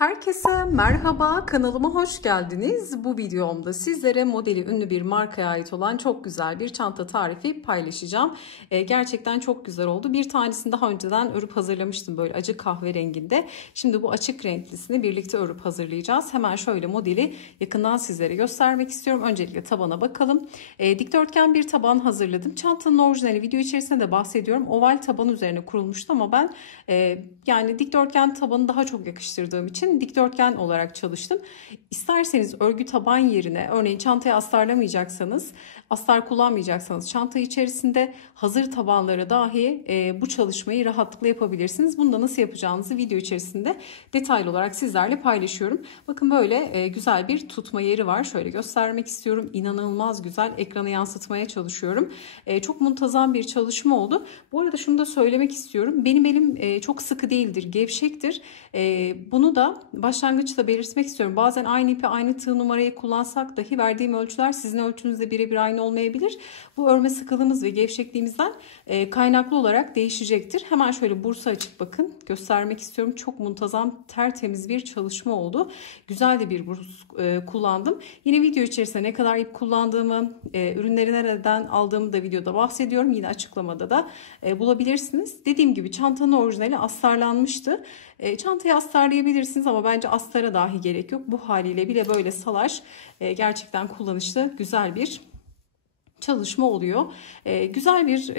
Herkese merhaba, kanalıma hoş geldiniz. Bu videomda sizlere modeli ünlü bir markaya ait olan çok güzel bir çanta tarifi paylaşacağım. Gerçekten çok güzel oldu. Bir tanesini daha önceden örüp hazırlamıştım böyle acı kahverenginde. Şimdi bu açık renklisini birlikte örüp hazırlayacağız. Hemen şöyle modeli yakından sizlere göstermek istiyorum. Öncelikle tabana bakalım. Dikdörtgen bir taban hazırladım. Çantanın orijinali video içerisinde de bahsediyorum. Oval taban üzerine kurulmuştu ama ben yani dikdörtgen tabanı daha çok yakıştırdığım için dikdörtgen olarak çalıştım. İsterseniz örgü taban yerine örneğin çantaya astarlamayacaksanız, astar kullanmayacaksanız çanta içerisinde hazır tabanlara dahi bu çalışmayı rahatlıkla yapabilirsiniz. Bunu da nasıl yapacağınızı video içerisinde detaylı olarak sizlerle paylaşıyorum. Bakın böyle güzel bir tutma yeri var. Şöyle göstermek istiyorum. İnanılmaz güzel, ekrana yansıtmaya çalışıyorum. Çok muntazam bir çalışma oldu. Bu arada şunu da söylemek istiyorum. Benim elim çok sıkı değildir, gevşektir. Bunu da başlangıçta belirtmek istiyorum. Bazen aynı ipi, aynı tığ numarayı kullansak dahi verdiğim ölçüler sizin ölçünüzle birebir aynı olmayabilir. Bu örme sıkılığımız ve gevşekliğimizden kaynaklı olarak değişecektir. Hemen şöyle bursa açıp bakın göstermek istiyorum. Çok muntazam, tertemiz bir çalışma oldu. Güzel de bir burs kullandım. Yine video içerisinde ne kadar ip kullandığımı, ürünleri nereden aldığımı da videoda bahsediyorum. Yine açıklamada da bulabilirsiniz. Dediğim gibi çantanın orijinali astarlanmıştı. Çantayı astarlayabilirsiniz ama bence astara dahi gerek yok. Bu haliyle bile böyle salaş gerçekten kullanışlı, güzel bir çalışma oluyor. Güzel bir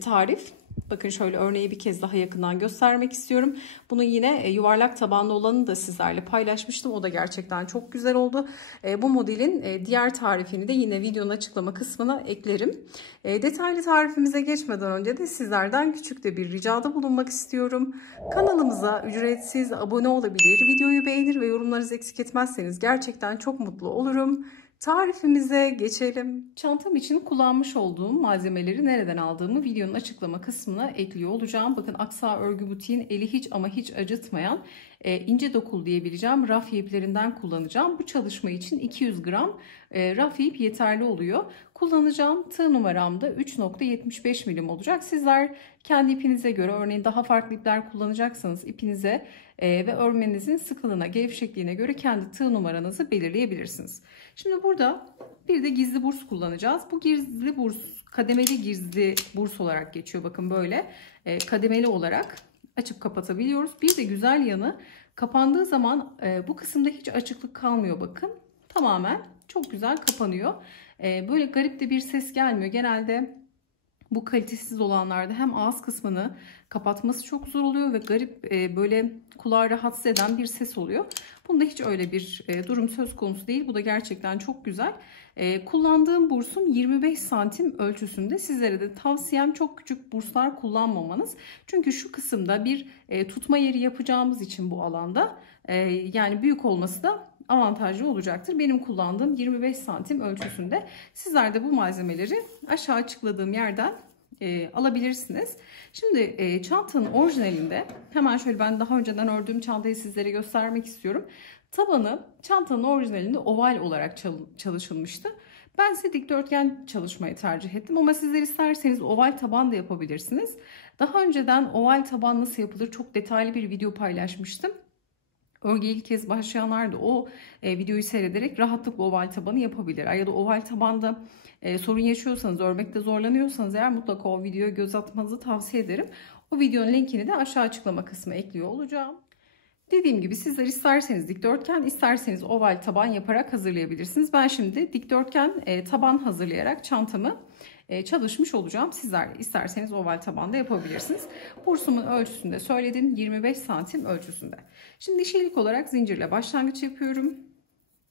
tarif. Bakın şöyle örneği bir kez daha yakından göstermek istiyorum. Bunu yine yuvarlak tabanlı olanı da sizlerle paylaşmıştım. O da gerçekten çok güzel oldu. Bu modelin diğer tarifini de yine videonun açıklama kısmına eklerim. Detaylı tarifimize geçmeden önce de sizlerden küçük de bir ricada bulunmak istiyorum. Kanalımıza ücretsiz abone olabilir, videoyu beğenir ve yorumlarınızı eksik etmezseniz gerçekten çok mutlu olurum. Tarifimize geçelim. Çantam için kullanmış olduğum malzemeleri nereden aldığımı videonun açıklama kısmına ekliyor olacağım. Bakın Aksa Örgü Butiğin eli hiç ama hiç acıtmayan ince dokul diyebileceğim raf iplerinden kullanacağım. Bu çalışma için 200 gram raf ip yeterli oluyor. Kullanacağım tığ numaram da 3.75 milim olacak. Sizler kendi ipinize göre örneğin daha farklı ipler kullanacaksanız ipinize ve örmenizin sıkılığına, gevşekliğine göre kendi tığ numaranızı belirleyebilirsiniz. Şimdi burada bir de gizli burs kullanacağız. Bu gizli burs kademeli gizli burs olarak geçiyor. Bakın böyle kademeli olarak açıp kapatabiliyoruz. Bir de güzel yanı kapandığı zaman bu kısımda hiç açıklık kalmıyor bakın. Tamamen çok güzel kapanıyor. Böyle garip de bir ses gelmiyor. Genelde bu kalitesiz olanlarda hem ağız kısmını kapatması çok zor oluyor ve garip böyle kulağı rahatsız eden bir ses oluyor. Bunda hiç öyle bir durum söz konusu değil. Bu da gerçekten çok güzel. Kullandığım bursun 25 santim ölçüsünde. Sizlere de tavsiyem çok küçük burslar kullanmamanız. Çünkü şu kısımda bir tutma yeri yapacağımız için bu alanda yani büyük olması da avantajlı olacaktır. Benim kullandığım 25 santim ölçüsünde. Sizler de bu malzemeleri aşağı açıkladığım yerden alabilirsiniz. Şimdi çantanın orijinalinde hemen şöyle ben daha önceden ördüğüm çantayı sizlere göstermek istiyorum. Tabanı çantanın orijinalinde oval olarak çalışılmıştı. Ben ise dikdörtgen çalışmayı tercih ettim ama sizler isterseniz oval taban da yapabilirsiniz. Daha önceden oval taban nasıl yapılır çok detaylı bir video paylaşmıştım. Örgüye ilk kez başlayanlar da o videoyu seyrederek rahatlıkla oval tabanı yapabilir. Ya da oval tabanda sorun yaşıyorsanız, örmekte zorlanıyorsanız eğer mutlaka o videoya göz atmanızı tavsiye ederim. O videonun linkini de aşağı açıklama kısmına ekliyor olacağım. Dediğim gibi sizler isterseniz dikdörtgen, isterseniz oval taban yaparak hazırlayabilirsiniz. Ben şimdi dikdörtgen taban hazırlayarak çantamı çalışmış olacağım. Sizler isterseniz oval tabanda yapabilirsiniz. Bursumun ölçüsünde söyledim 25 santim ölçüsünde. Şimdi dişilik olarak zincirle başlangıç yapıyorum.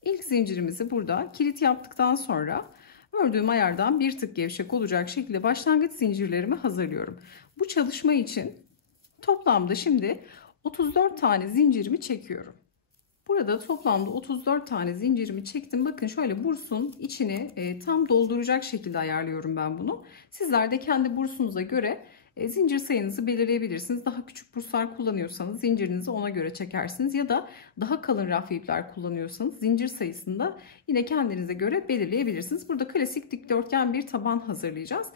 İlk zincirimizi burada kilit yaptıktan sonra ördüğüm ayardan bir tık gevşek olacak şekilde başlangıç zincirlerimi hazırlıyorum. Bu çalışma için toplamda şimdi 34 tane zincirimi çekiyorum. Burada toplamda 34 tane zincirimi çektim. Bakın şöyle bursun içini tam dolduracak şekilde ayarlıyorum ben bunu. Sizler de kendi bursunuza göre zincir sayınızı belirleyebilirsiniz. Daha küçük burslar kullanıyorsanız zincirinizi ona göre çekersiniz. Ya da daha kalın raf ipler kullanıyorsanız zincir sayısını da yine kendinize göre belirleyebilirsiniz. Burada klasik dikdörtgen bir taban hazırlayacağız.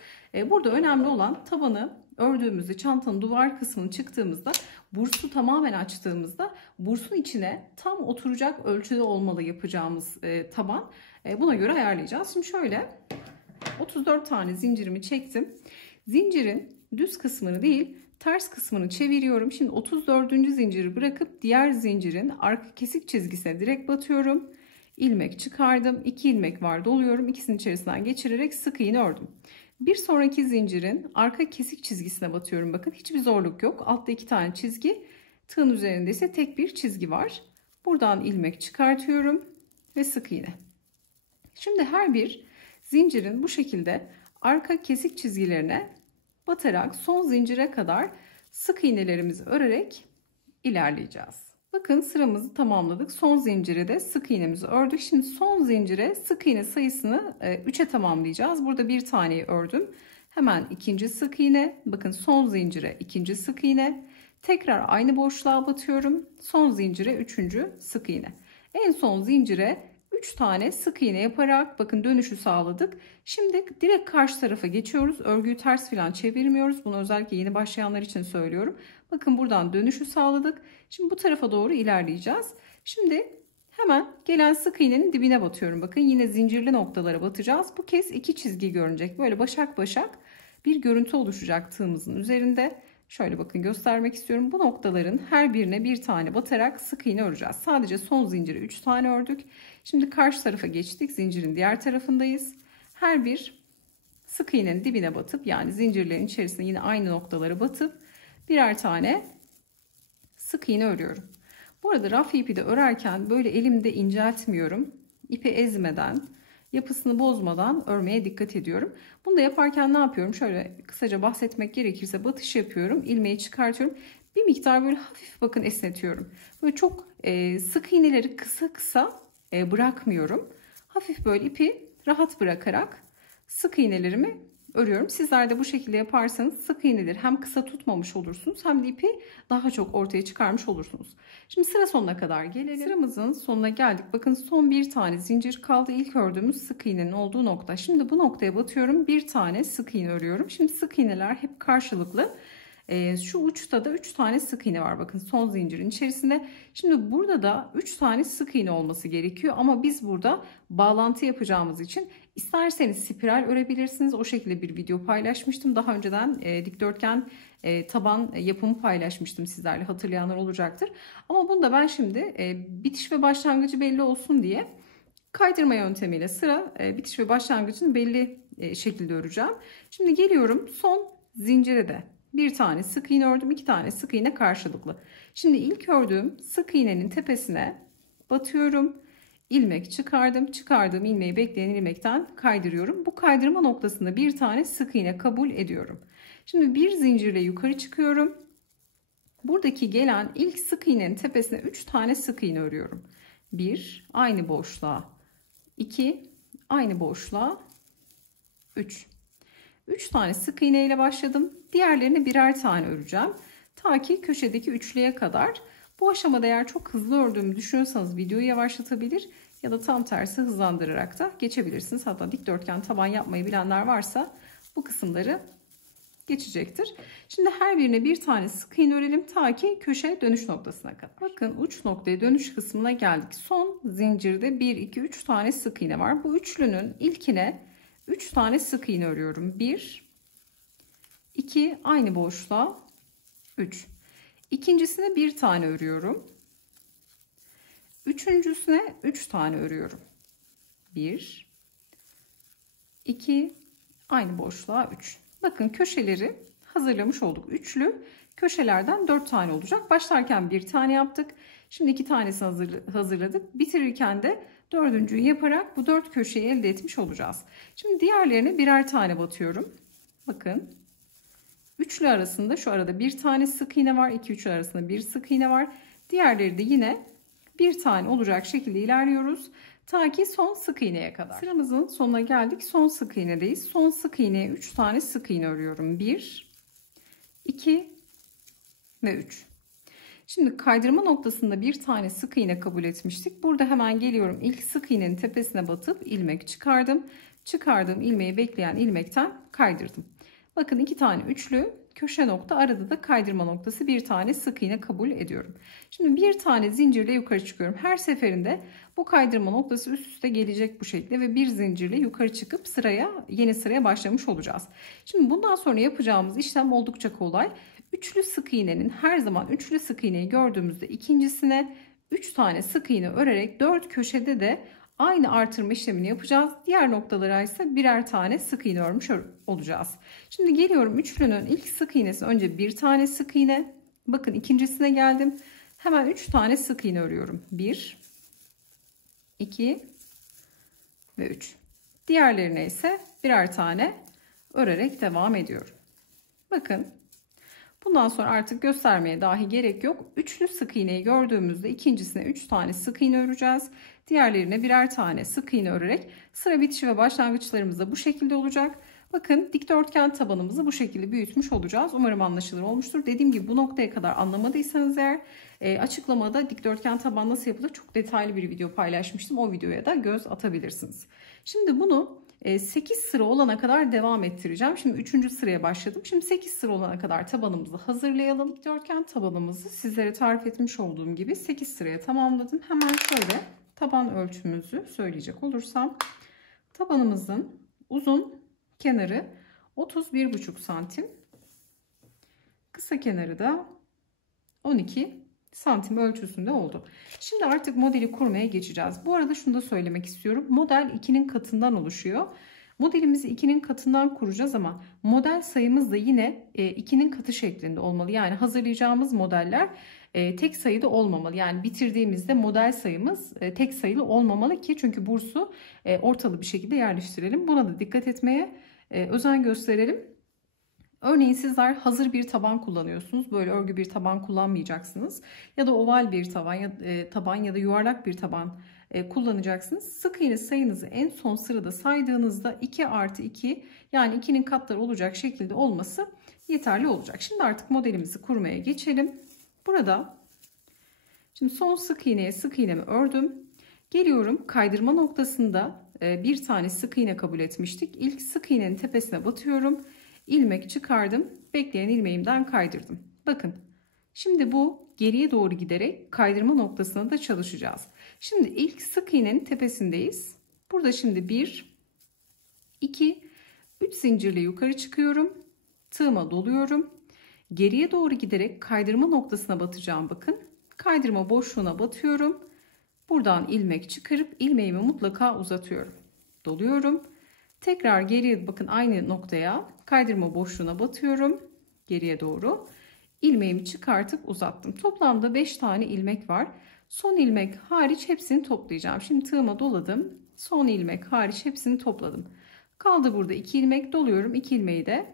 Burada önemli olan tabanı ördüğümüzde çantanın duvar kısmını çıktığımızda bursu tamamen açtığımızda bursun içine tam oturacak ölçüde olmalı yapacağımız taban. Buna göre ayarlayacağız. Şimdi şöyle 34 tane zincirimi çektim. Zincirin düz kısmını değil ters kısmını çeviriyorum. Şimdi 34. zinciri bırakıp diğer zincirin arka kesik çizgisine direkt batıyorum. İlmek çıkardım. 2 ilmek var, doluyorum. İkisinin içerisinden geçirerek sık iğne ördüm. Bir sonraki zincirin arka kesik çizgisine batıyorum. Bakın hiçbir zorluk yok. Altta 2 tane çizgi. Tığın üzerinde ise tek bir çizgi var. Buradan ilmek çıkartıyorum ve sık iğne. Şimdi her bir zincirin bu şekilde arka kesik çizgilerine batarak son zincire kadar sık iğnelerimizi örerek ilerleyeceğiz. Bakın sıramızı tamamladık. Son zincire de sık iğnemizi ördük. Şimdi son zincire sık iğne sayısını 3'e tamamlayacağız. Burada bir taneyi ördüm. Hemen ikinci sık iğne. Bakın son zincire ikinci sık iğne. Tekrar aynı boşluğa batıyorum. Son zincire üçüncü sık iğne. En son zincire 3 tane sık iğne yaparak bakın dönüşü sağladık. Şimdi direkt karşı tarafa geçiyoruz. Örgüyü ters falan çevirmiyoruz. Bunu özellikle yeni başlayanlar için söylüyorum. Bakın buradan dönüşü sağladık. Şimdi bu tarafa doğru ilerleyeceğiz. Şimdi hemen gelen sık iğnenin dibine batıyorum. Bakın yine zincirli noktalara batacağız. Bu kez iki çizgi görünecek. Böyle başak başak bir görüntü oluşacak tığımızın üzerinde. Şöyle bakın göstermek istiyorum. Bu noktaların her birine bir tane batarak sık iğne öreceğiz. Sadece son zincire 3 tane ördük. Şimdi karşı tarafa geçtik. Zincirin diğer tarafındayız. Her bir sık iğnenin dibine batıp yani zincirlerin içerisine yine aynı noktalara batıp birer tane sık iğne örüyorum. Bu arada raf ipi de örerken böyle elimde inceltmiyorum. İpi ezmeden, yapısını bozmadan örmeye dikkat ediyorum. Bunu da yaparken ne yapıyorum? Şöyle kısaca bahsetmek gerekirse batış yapıyorum. İlmeği çıkartıyorum. Bir miktar böyle hafif bakın esnetiyorum. Böyle çok sık iğneleri kısa kısa bırakmıyorum. Hafif böyle ipi rahat bırakarak sık iğnelerimi örüyorum. Sizler de bu şekilde yaparsanız sık iğneleri hem kısa tutmamış olursunuz hem de ipi daha çok ortaya çıkarmış olursunuz. Şimdi sıra sonuna kadar gelelim. Sıramızın sonuna geldik. Bakın son bir tane zincir kaldı. İlk ördüğümüz sık iğnenin olduğu nokta. Şimdi bu noktaya batıyorum. Bir tane sık iğne örüyorum. Şimdi sık iğneler hep karşılıklı. Şu uçta da 3 tane sık iğne var. Bakın son zincirin içerisinde. Şimdi burada da 3 tane sık iğne olması gerekiyor. Ama biz burada bağlantı yapacağımız için isterseniz spiral örebilirsiniz. O şekilde bir video paylaşmıştım. Daha önceden dikdörtgen taban yapımı paylaşmıştım sizlerle. Hatırlayanlar olacaktır. Ama bunda ben şimdi bitiş ve başlangıcı belli olsun diye kaydırma yöntemiyle sıra bitiş ve başlangıcını belli şekilde öreceğim. Şimdi geliyorum son zincire de. Bir tane sık iğne ördüm, 2 tane sık iğne karşılıklı. Şimdi ilk ördüğüm sık iğnenin tepesine batıyorum. İlmek çıkardım. Çıkardığım ilmeği bekleyen ilmekten kaydırıyorum. Bu kaydırma noktasında bir tane sık iğne kabul ediyorum. Şimdi bir zincirle yukarı çıkıyorum. Buradaki gelen ilk sık iğnenin tepesine 3 tane sık iğne örüyorum. 1 aynı boşluğa, 2 aynı boşluğa, 3. 3 tane sık iğne ile başladım. Diğerlerini birer tane öreceğim. Ta ki köşedeki üçlüye kadar. Bu aşamada eğer çok hızlı ördüğümü düşünüyorsanız videoyu yavaşlatabilir ya da tam tersi hızlandırarak da geçebilirsiniz. Hatta dikdörtgen taban yapmayı bilenler varsa bu kısımları geçecektir. Şimdi her birine bir tane sık iğne örelim ta ki köşe dönüş noktasına kadar. Bakın uç noktaya dönüş kısmına geldik. Son zincirde 1, 2, 3 tane sık iğne var. Bu üçlünün ilkine 3 tane sık iğne örüyorum. 1, 2 aynı boşluğa, 3. İkincisine bir tane örüyorum. Üçüncüsüne 3 tane örüyorum. 1, 2 aynı boşluğa 3. Bakın köşeleri hazırlamış olduk. Üçlü köşelerden 4 tane olacak. Başlarken bir tane yaptık. Şimdi 2 tanesini hazırladık. Bitirirken de dördüncüyü yaparak bu 4 köşeyi elde etmiş olacağız. Şimdi diğerlerine birer tane batıyorum. Bakın. Üçlü arasında şu arada bir tane sık iğne var. 2 3 arasında bir sık iğne var. Diğerleri de yine bir tane olacak şekilde ilerliyoruz. Ta ki son sık iğneye kadar. Sıramızın sonuna geldik. Son sık iğnedeyiz. Son sık iğneye 3 tane sık iğne örüyorum. 1, 2 ve 3. Şimdi kaydırma noktasında bir tane sık iğne kabul etmiştik. Burada hemen geliyorum. İlk sık iğnenin tepesine batıp ilmek çıkardım. Çıkardığım ilmeği bekleyen ilmekten kaydırdım. Bakın 2 tane üçlü köşe nokta, arada da kaydırma noktası, bir tane sık iğne kabul ediyorum. Şimdi bir tane zincirle yukarı çıkıyorum. Her seferinde bu kaydırma noktası üst üste gelecek bu şekilde ve bir zincirle yukarı çıkıp yeni sıraya başlamış olacağız. Şimdi bundan sonra yapacağımız işlem oldukça kolay. Üçlü sık iğnenin, her zaman üçlü sık iğneyi gördüğümüzde ikincisine 3 tane sık iğne örerek 4 köşede de aynı artırma işlemini yapacağız. Diğer noktalara ise birer tane sık iğne örmüş olacağız. Şimdi geliyorum üçlünün ilk sık iğnesi, önce bir tane sık iğne. Bakın ikincisine geldim. Hemen 3 tane sık iğne örüyorum. 1, 2 ve 3. Diğerlerine ise birer tane örerek devam ediyorum. Bakın. Bundan sonra artık göstermeye dahi gerek yok. Üçlü sık iğneyi gördüğümüzde ikincisine 3 tane sık iğne öreceğiz. Diğerlerine birer tane sık iğne örerek sıra bitişi ve başlangıçlarımız da bu şekilde olacak. Bakın dikdörtgen tabanımızı bu şekilde büyütmüş olacağız. Umarım anlaşılır olmuştur. Dediğim gibi bu noktaya kadar anlamadıysanız eğer açıklamada dikdörtgen taban nasıl yapılır çok detaylı bir video paylaşmıştım. O videoya da göz atabilirsiniz. Şimdi bunu 8 sıra olana kadar devam ettireceğim. Şimdi 3. sıraya başladım. Şimdi 8 sıra olana kadar tabanımızı hazırlayalım. Dikdörtgen tabanımızı sizlere tarif etmiş olduğum gibi 8 sıraya tamamladım. Hemen şöyle taban ölçümüzü söyleyecek olursam, tabanımızın uzun kenarı 31,5 santim. Kısa kenarı da 12 santim ölçüsünde oldu. Şimdi artık modeli kurmaya geçeceğiz. Bu arada şunu da söylemek istiyorum. Model 2'nin katından oluşuyor. Modelimizi 2'nin katından kuracağız ama model sayımız da yine 2'nin katı şeklinde olmalı. Yani hazırlayacağımız modeller tek sayıda olmamalı. Yani bitirdiğimizde model sayımız tek sayılı olmamalı ki çünkü bursu ortalı bir şekilde yerleştirelim. Buna da dikkat etmeye özen gösterelim. Örneğin sizler hazır bir taban kullanıyorsunuz. Böyle örgü bir taban kullanmayacaksınız. Ya da oval bir taban ya da yuvarlak bir taban kullanacaksınız. Sık iğne sayınızı en son sırada saydığınızda 2 artı 2, yani 2'nin katları olacak şekilde olması yeterli olacak. Şimdi artık modelimizi kurmaya geçelim. Burada şimdi son sık iğneye sık iğnemi ördüm. Geliyorum kaydırma noktasında bir tane sık iğne kabul etmiştik. İlk sık iğnenin tepesine batıyorum. İlmek çıkardım. Bekleyen ilmeğimden kaydırdım. Bakın. Şimdi bu geriye doğru giderek kaydırma noktasına da çalışacağız. Şimdi ilk sık iğnenin tepesindeyiz. Burada şimdi 1, 2, 3 zincirle yukarı çıkıyorum. Tığıma doluyorum. Geriye doğru giderek kaydırma noktasına batacağım. Bakın. Kaydırma boşluğuna batıyorum. Buradan ilmek çıkarıp ilmeğimi mutlaka uzatıyorum. Doluyorum. Tekrar geriye, bakın aynı noktaya kaydırma boşluğuna batıyorum. Geriye doğru. İlmeğimi çıkartıp uzattım. Toplamda 5 tane ilmek var. Son ilmek hariç hepsini toplayacağım. Şimdi tığıma doladım. Son ilmek hariç hepsini topladım. Kaldı burada 2 ilmek, doluyorum. 2 ilmeği de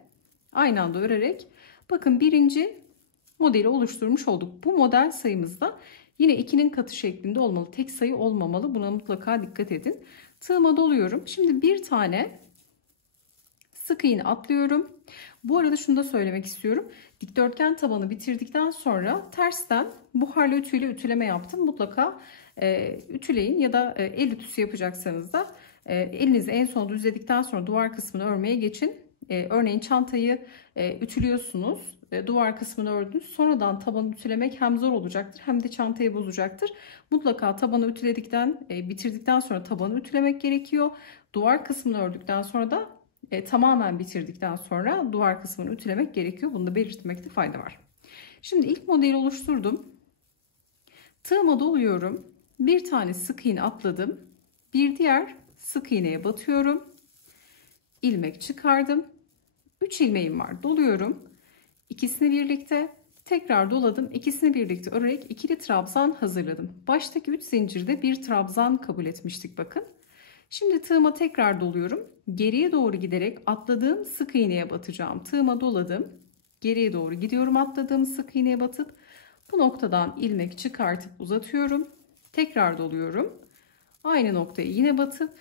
aynı anda örerek bakın birinci modeli oluşturmuş olduk. Bu model sayımızda yine 2'nin katı şeklinde olmalı. Tek sayı olmamalı. Buna mutlaka dikkat edin. Tığıma doluyorum. Şimdi bir tane sık iğne atlıyorum. Bu arada şunu da söylemek istiyorum. Dikdörtgen tabanı bitirdikten sonra tersten buharlı ütüyle ütüleme yaptım. Mutlaka ütüleyin ya da el ütüsü yapacaksanız da elinizi en son düzledikten sonra duvar kısmını örmeye geçin. Örneğin çantayı ütülüyorsunuz. Duvar kısmını ördünüz. Sonradan tabanı ütülemek hem zor olacaktır hem de çantayı bozacaktır. Mutlaka tabanı bitirdikten sonra tabanı ütülemek gerekiyor. Duvar kısmını ördükten sonra da tamamen bitirdikten sonra duvar kısmını ütülemek gerekiyor. Bunu da belirtmekte fayda var. Şimdi ilk modeli oluşturdum. Tığıma doluyorum. Bir tane sık iğne atladım. Bir diğer sık iğneye batıyorum. İlmek çıkardım. 3 ilmeğim var. Doluyorum. İkisini birlikte tekrar doladım. İkisini birlikte örerek ikili trabzan hazırladım. Baştaki 3 zincirde bir trabzan kabul etmiştik bakın. Şimdi tığıma tekrar doluyorum. Geriye doğru giderek atladığım sık iğneye batacağım. Tığıma doladım. Geriye doğru gidiyorum, atladığım sık iğneye batıp bu noktadan ilmek çıkartıp uzatıyorum. Tekrar doluyorum. Aynı noktaya yine batıp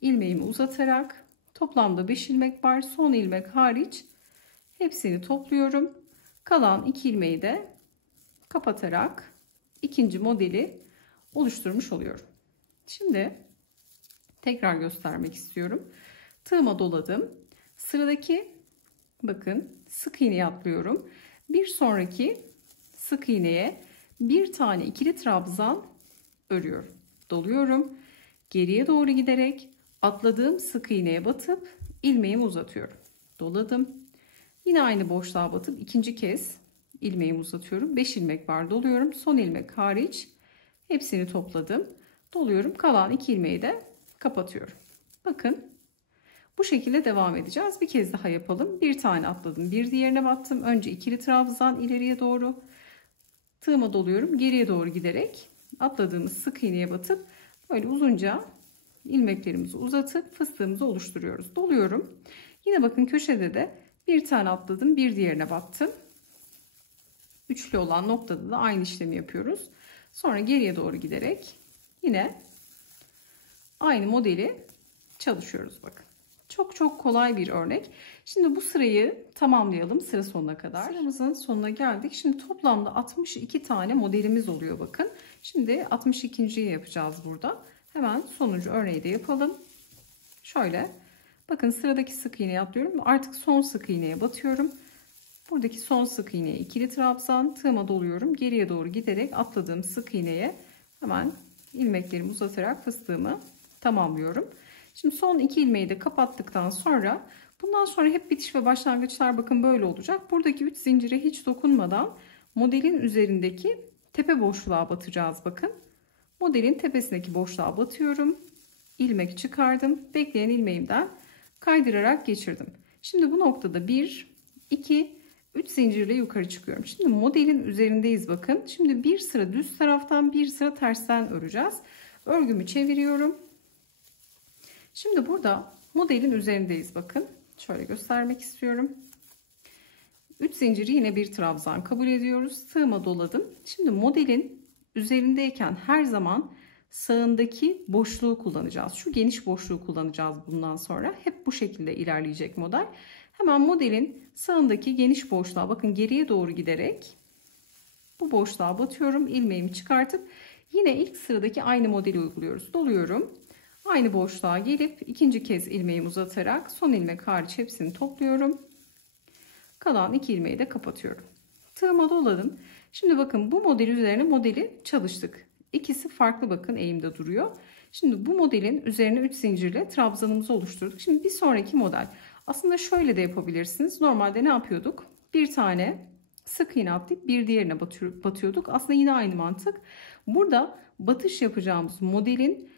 ilmeğimi uzatarak toplamda 5 ilmek var. Son ilmek hariç hepsini topluyorum. Kalan 2 ilmeği de kapatarak ikinci modeli oluşturmuş oluyorum. Şimdi tekrar göstermek istiyorum. Tığıma doladım. Sıradaki bakın sık iğneye atlıyorum. Bir sonraki sık iğneye bir tane ikili trabzan örüyorum. Doluyorum. Geriye doğru giderek atladığım sık iğneye batıp ilmeğimi uzatıyorum. Doladım. Yine aynı boşluğa batıp ikinci kez ilmeğimi uzatıyorum. 5 ilmek var, doluyorum. Son ilmek hariç hepsini topladım. Doluyorum. Kalan 2 ilmeği de kapatıyorum. Bakın bu şekilde devam edeceğiz. Bir kez daha yapalım. Bir tane atladım. Bir diğerine battım. Önce ikili trabzan ileriye doğru. Tığıma doluyorum. Geriye doğru giderek atladığımız sık iğneye batıp böyle uzunca ilmeklerimizi uzatıp fıstığımızı oluşturuyoruz. Doluyorum. Yine bakın köşede de bir tane atladım. Bir diğerine battım. Üçlü olan noktada da aynı işlemi yapıyoruz. Sonra geriye doğru giderek yine aynı modeli çalışıyoruz bakın. Çok çok kolay bir örnek. Şimdi bu sırayı tamamlayalım sıra sonuna kadar. Sıramızın sonuna geldik. Şimdi toplamda 62 tane modelimiz oluyor bakın. Şimdi 62.'yi yapacağız burada. Hemen sonuncu örneği de yapalım. Şöyle bakın sıradaki sık iğneye atlıyorum. Artık son sık iğneye batıyorum. Buradaki son sık iğneye ikili trabzan, tığıma doluyorum. Geriye doğru giderek atladığım sık iğneye hemen ilmeklerimi uzatarak fıstığımı tamamlıyorum. Şimdi son 2 ilmeği de kapattıktan sonra bundan sonra hep bitiş ve başlangıçlar bakın böyle olacak. Buradaki 3 zincire hiç dokunmadan modelin üzerindeki tepe boşluğa batacağız bakın. Modelin tepesindeki boşluğa batıyorum. İlmek çıkardım. Bekleyen ilmeğimden kaydırarak geçirdim. Şimdi bu noktada 1, 2, 3 zincirle yukarı çıkıyorum. Şimdi modelin üzerindeyiz bakın. Şimdi bir sıra düz taraftan bir sıra tersten öreceğiz. Örgümü çeviriyorum. Şimdi burada modelin üzerindeyiz bakın. Şöyle göstermek istiyorum. 3 zinciri yine bir trabzan kabul ediyoruz. Tığıma doladım. Şimdi modelin üzerindeyken her zaman sağındaki boşluğu kullanacağız. Şu geniş boşluğu kullanacağız bundan sonra. Hep bu şekilde ilerleyecek model. Hemen modelin sağındaki geniş boşluğa bakın geriye doğru giderek bu boşluğa batıyorum. İlmeğimi çıkartıp yine ilk sıradaki aynı modeli uyguluyoruz. Doluyorum. Aynı boşluğa gelip ikinci kez ilmeğimi uzatarak son ilmek hariç hepsini topluyorum. Kalan 2 ilmeği de kapatıyorum. Tığıma doladım. Şimdi bakın bu model üzerine modeli çalıştık. İkisi farklı bakın eğimde duruyor. Şimdi bu modelin üzerine 3 zincirle trabzanımızı oluşturduk. Şimdi bir sonraki model. Aslında şöyle de yapabilirsiniz. Normalde ne yapıyorduk? Bir tane sık iğne atlayıp bir diğerine batıyorduk. Aslında yine aynı mantık. Burada batış yapacağımız modelin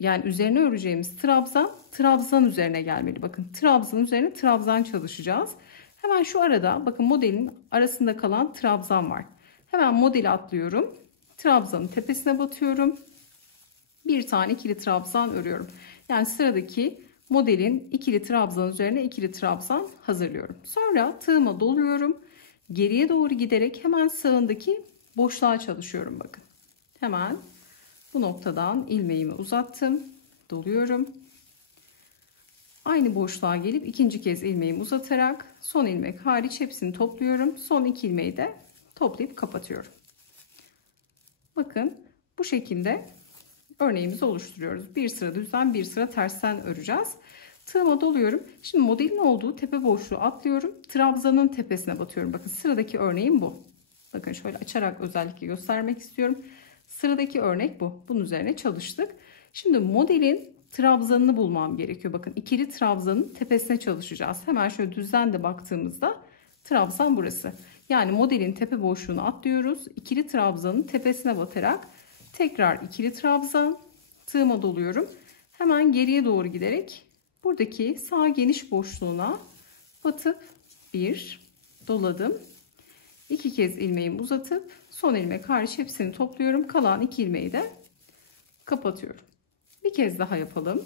yani üzerine öreceğimiz trabzan üzerine gelmeli. Bakın trabzan üzerine trabzan çalışacağız. Hemen şu arada bakın modelin arasında kalan trabzan var. Hemen modeli atlıyorum. Trabzanın tepesine batıyorum. Bir tane ikili trabzan örüyorum. Yani sıradaki modelin ikili trabzan üzerine ikili trabzan hazırlıyorum. Sonra tığıma doluyorum. Geriye doğru giderek hemen sağındaki boşluğa çalışıyorum bakın. Hemen bu noktadan ilmeğimi uzattım. Doluyorum. Aynı boşluğa gelip ikinci kez ilmeğimi uzatarak son ilmek hariç hepsini topluyorum. Son 2 ilmeği de toplayıp kapatıyorum. Bakın bu şekilde örneğimizi oluşturuyoruz. Bir sıra düzden bir sıra tersten öreceğiz. Tığıma doluyorum. Şimdi modelin olduğu tepe boşluğu atlıyorum. Trabzanın tepesine batıyorum. Bakın sıradaki örneğim bu. Bakın şöyle açarak özellikle göstermek istiyorum. Sıradaki örnek bu. Bunun üzerine çalıştık. Şimdi modelin trabzanını bulmam gerekiyor. Bakın ikili trabzanın tepesine çalışacağız. Hemen şöyle düzden de baktığımızda trabzan burası. Yani modelin tepe boşluğunu atlıyoruz. İkili trabzanın tepesine batarak tekrar ikili trabzan, tığıma doluyorum. Hemen geriye doğru giderek buradaki sağ geniş boşluğuna batıp bir doladım. 2 kez ilmeğimi uzatıp son ilmek hariç hepsini topluyorum. Kalan 2 ilmeği de kapatıyorum. Bir kez daha yapalım.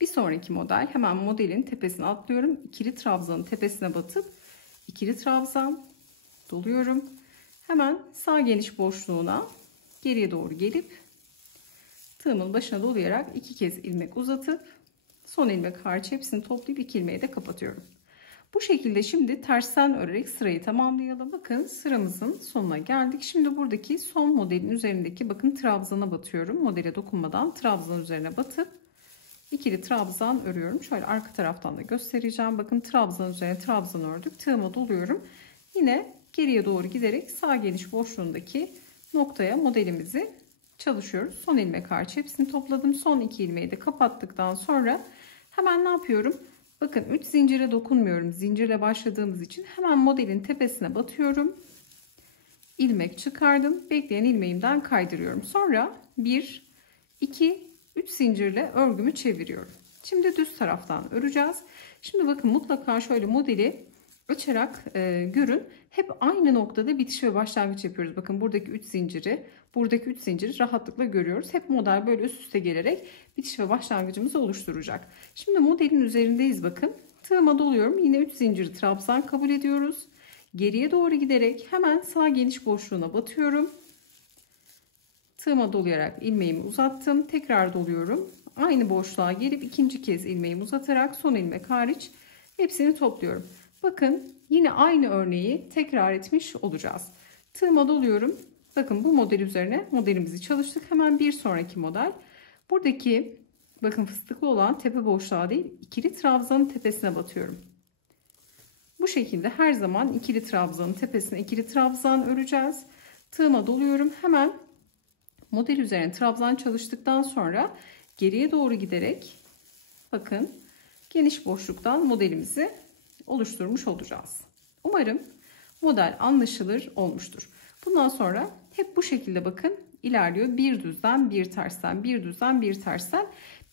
Bir sonraki model hemen modelin tepesine atlıyorum. İkili trabzanın tepesine batıp ikili trabzan doluyorum. Hemen sağ geniş boşluğuna geriye doğru gelip tığımın başına dolayarak 2 kez ilmek uzatıp son ilmek hariç hepsini toplayıp 2 ilmeği de kapatıyorum. Bu şekilde şimdi tersten örerek sırayı tamamlayalım. Bakın sıramızın sonuna geldik. Şimdi buradaki son modelin üzerindeki bakın trabzana batıyorum. Modele dokunmadan trabzan üzerine batıp İkili trabzan örüyorum. Şöyle arka taraftan da göstereceğim. Bakın trabzan üzerine trabzan ördük. Tığıma doluyorum. Yine geriye doğru giderek sağ geniş boşluğundaki noktaya modelimizi çalışıyoruz. Son ilmek hariç hepsini topladım. Son 2 ilmeği de kapattıktan sonra hemen ne yapıyorum? Bakın 3 zincire dokunmuyorum. Zincirle başladığımız için hemen modelin tepesine batıyorum. İlmek çıkardım. Bekleyen ilmeğimden kaydırıyorum. Sonra 1, 2, 3 zincirle örgümü çeviriyorum. Şimdi düz taraftan öreceğiz. Şimdi bakın mutlaka şöyle modeli açarak görün. Hep aynı noktada bitiş ve başlangıç yapıyoruz. Bakın buradaki 3 zinciri, buradaki 3 zinciri rahatlıkla görüyoruz. Hep model böyle üst üste gelerek bitiş ve başlangıcımızı oluşturacak. Şimdi modelin üzerindeyiz bakın. Tığıma doluyorum. Yine 3 zinciri trabzan kabul ediyoruz. Geriye doğru giderek hemen sağ geniş boşluğuna batıyorum. Tığıma dolayarak ilmeğimi uzattım. Tekrar doluyorum. Aynı boşluğa gelip ikinci kez ilmeğimi uzatarak son ilmek hariç hepsini topluyorum. Bakın yine aynı örneği tekrar etmiş olacağız. Tığıma doluyorum. Bakın bu model üzerine modelimizi çalıştık. Hemen bir sonraki model. Buradaki bakın fıstıklı olan tepe boşluğa değil ikili trabzanın tepesine batıyorum. Bu şekilde her zaman ikili trabzanın tepesine ikili trabzan öreceğiz. Tığıma doluyorum. Hemen model üzerine trabzan çalıştıktan sonra geriye doğru giderek bakın geniş boşluktan modelimizi oluşturmuş olacağız. Umarım model anlaşılır olmuştur. Bundan sonra hep bu şekilde bakın ilerliyor. Bir düzden bir tersten, bir düzden bir tersten.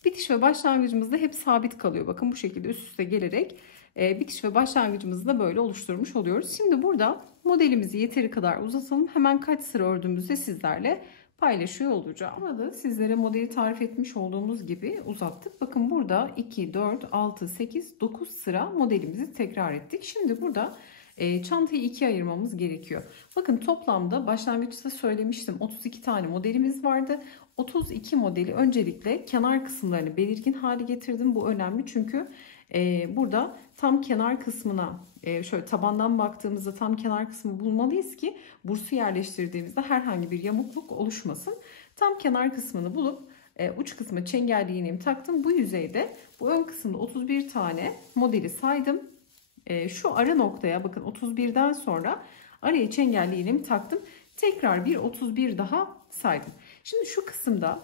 Bitiş ve başlangıcımızda hep sabit kalıyor. Bakın bu şekilde üst üste gelerek bitiş ve başlangıcımızı da böyle oluşturmuş oluyoruz. Şimdi burada modelimizi yeteri kadar uzatalım. Hemen kaç sıra ördüğümüzde sizlerle paylaşıyor olacağım. Burada sizlere modeli tarif etmiş olduğumuz gibi uzattık. Bakın burada 2, 4, 6, 8, 9 sıra modelimizi tekrar ettik. Şimdi burada çantayı ikiye ayırmamız gerekiyor. Bakın toplamda başlangıçta söylemiştim 32 tane modelimiz vardı. 32 modeli öncelikle kenar kısımlarını belirgin hale getirdim. Bu önemli çünkü burada tam kenar kısmına şöyle tabandan baktığımızda tam kenar kısmı bulmalıyız ki bursu yerleştirdiğimizde herhangi bir yamukluk oluşmasın. Tam kenar kısmını bulup uç kısmı çengelli iğnemi taktım. Bu yüzeyde bu ön kısımda 31 tane modeli saydım. Şu ara noktaya bakın 31'den sonra araya çengelli iğnemi taktım. Tekrar bir 31 daha saydım. Şimdi şu kısımda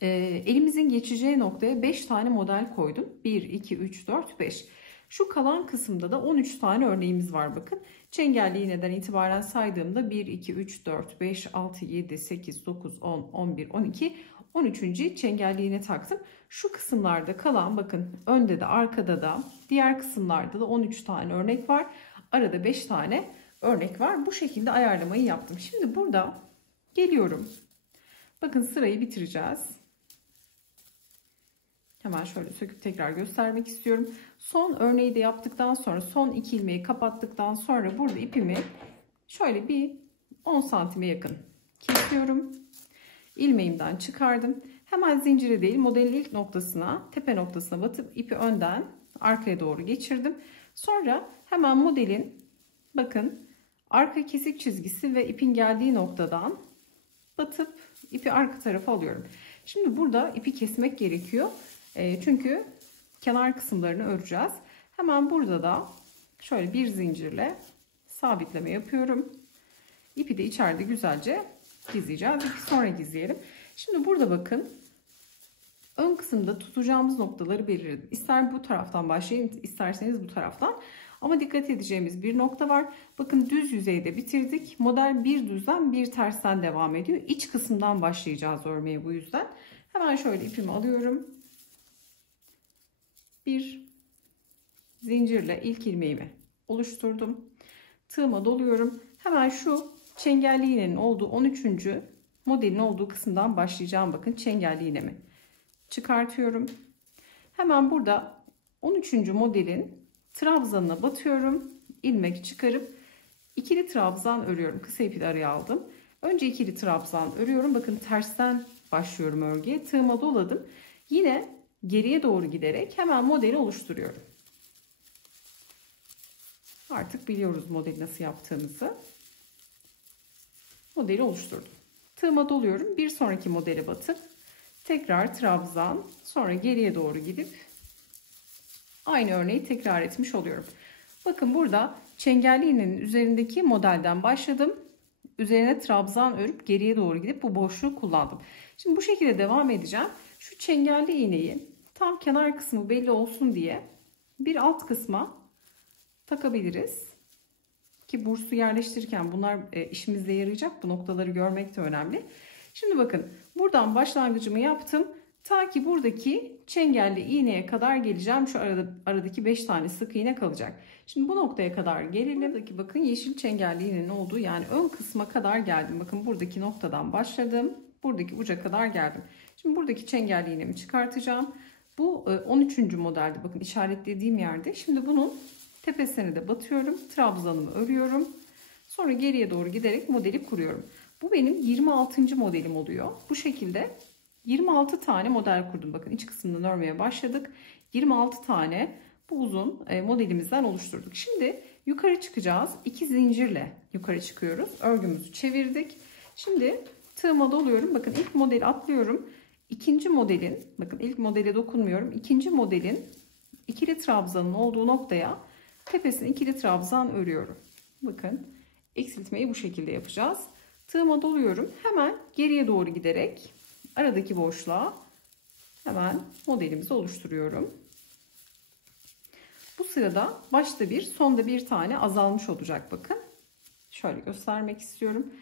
elimizin geçeceği noktaya 5 tane model koydum. 1, 2, 3, 4, 5. Şu kalan kısımda da 13 tane örneğimiz var bakın. Çengelli iğneden itibaren saydığımda 1, 2, 3, 4, 5, 6, 7, 8, 9, 10, 11, 12, 13. çengelli iğne taktım. Şu kısımlarda kalan bakın önde de arkada da diğer kısımlarda da 13 tane örnek var. Arada 5 tane örnek var. Bu şekilde ayarlamayı yaptım. Şimdi burada geliyorum. Bakın sırayı bitireceğiz. Hemen şöyle söküp tekrar göstermek istiyorum. Son örneği de yaptıktan sonra son 2 ilmeği kapattıktan sonra burada ipimi şöyle bir 10 santime yakın kesiyorum. İlmeğimden çıkardım. Hemen zincire değil modelin ilk noktasına tepe noktasına batıp ipi önden arkaya doğru geçirdim. Sonra hemen modelin bakın arka kesik çizgisi ve ipin geldiği noktadan batıp ipi arka tarafa alıyorum. Şimdi burada ipi kesmek gerekiyor. Çünkü kenar kısımlarını öreceğiz. Hemen burada da şöyle bir zincirle sabitleme yapıyorum. İpi de içeride güzelce gizleyeceğiz. İpi sonra gizleyelim. Şimdi burada bakın ön kısımda tutacağımız noktaları belirledim. İster bu taraftan başlayın, isterseniz bu taraftan. Ama dikkat edeceğimiz bir nokta var. Bakın düz yüzeyde bitirdik. Model bir düzden bir tersten devam ediyor. İç kısımdan başlayacağız örmeye bu yüzden. Hemen şöyle ipimi alıyorum. Bir zincirle ilk ilmeğimi oluşturdum. Tığıma doluyorum. Hemen şu çengelli iğnenin olduğu 13. modelin olduğu kısımdan başlayacağım. Bakın çengelli iğnemi çıkartıyorum. Hemen burada 13. modelin trabzanına batıyorum. İlmek çıkarıp ikili trabzan örüyorum. Kısa ipi de araya aldım. Önce ikili trabzan örüyorum. Bakın tersten başlıyorum örgüye. Tığıma doladım. Yine geriye doğru giderek hemen modeli oluşturuyorum. Artık biliyoruz modeli nasıl yaptığımızı. Modeli oluşturdum. Tığıma doluyorum. Bir sonraki modele batıp tekrar trabzan, sonra geriye doğru gidip aynı örneği tekrar etmiş oluyorum. Bakın burada çengelli iğnenin üzerindeki modelden başladım. Üzerine trabzan örüp geriye doğru gidip bu boşluğu kullandım. Şimdi bu şekilde devam edeceğim. Şu çengelli iğneyi tam kenar kısmı belli olsun diye bir alt kısma takabiliriz. Ki bursu yerleştirirken bunlar işimize yarayacak. Bu noktaları görmek de önemli. Şimdi bakın buradan başlangıcımı yaptım. Ta ki buradaki çengelli iğneye kadar geleceğim. Şu aradaki 5 tane sık iğne kalacak. Şimdi bu noktaya kadar gelelim. Buradaki bakın yeşil çengelli iğnenin olduğu yani ön kısma kadar geldim. Bakın buradaki noktadan başladım. Buradaki uca kadar geldim. Şimdi buradaki çengelli iğnemi çıkartacağım. Bu 13. modelde bakın işaretlediğim yerde. Şimdi bunun tepesine de batıyorum. Trabzanımı örüyorum. Sonra geriye doğru giderek modeli kuruyorum. Bu benim 26. modelim oluyor. Bu şekilde 26 tane model kurdum. Bakın iç kısmından örmeye başladık. 26 tane bu uzun modelimizden oluşturduk. Şimdi yukarı çıkacağız. 2 zincirle yukarı çıkıyoruz. Örgümüzü çevirdik. Şimdi tığıma doluyorum. Bakın ilk modeli atlıyorum. İkinci modelin, bakın ilk modele dokunmuyorum. İkinci modelin ikili trabzanın olduğu noktaya tepesine ikili trabzan örüyorum. Bakın eksiltmeyi bu şekilde yapacağız. Tığıma doluyorum. Hemen geriye doğru giderek aradaki boşluğa hemen modelimizi oluşturuyorum. Bu sırada başta bir, sonda bir tane azalmış olacak bakın. Şöyle göstermek istiyorum.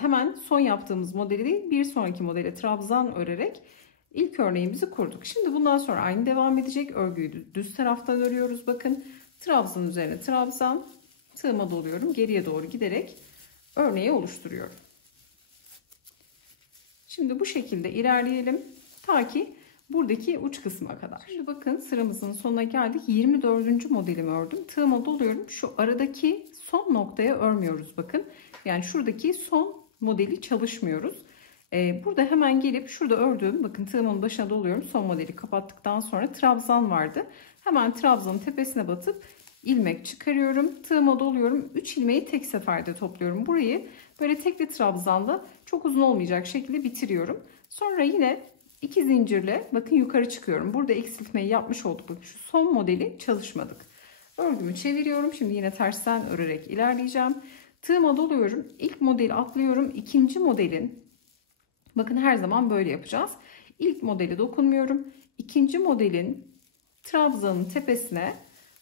Hemen son yaptığımız modeli değil, bir sonraki modele trabzan örerek ilk örneğimizi kurduk. Şimdi bundan sonra aynı devam edecek. Örgüyü düz taraftan örüyoruz. Bakın trabzan üzerine trabzan, tığıma doluyorum. Geriye doğru giderek örneği oluşturuyorum. Şimdi bu şekilde ilerleyelim ta ki buradaki uç kısma kadar. Şimdi bakın sıramızın sonuna geldik. 24. modelimi ördüm. Tığıma doluyorum. Şu aradaki son noktaya örmüyoruz bakın. Yani şuradaki son modeli çalışmıyoruz. Burada hemen gelip şurada ördüğüm bakın tığımın başına doluyorum. Son modeli kapattıktan sonra trabzan vardı. Hemen trabzanın tepesine batıp ilmek çıkarıyorum. Tığıma doluyorum. 3 ilmeği tek seferde topluyorum. Burayı böyle tekli trabzanla çok uzun olmayacak şekilde bitiriyorum. Sonra yine 2 zincirle bakın yukarı çıkıyorum. Burada eksiltmeyi yapmış olduk. Bakın şu son modeli çalışmadık. Örgümü çeviriyorum. Şimdi yine tersten örerek ilerleyeceğim. Tığıma doluyorum. İlk modeli atlıyorum. İkinci modelin bakın her zaman böyle yapacağız. İlk modeli dokunmuyorum. İkinci modelin trabzanın tepesine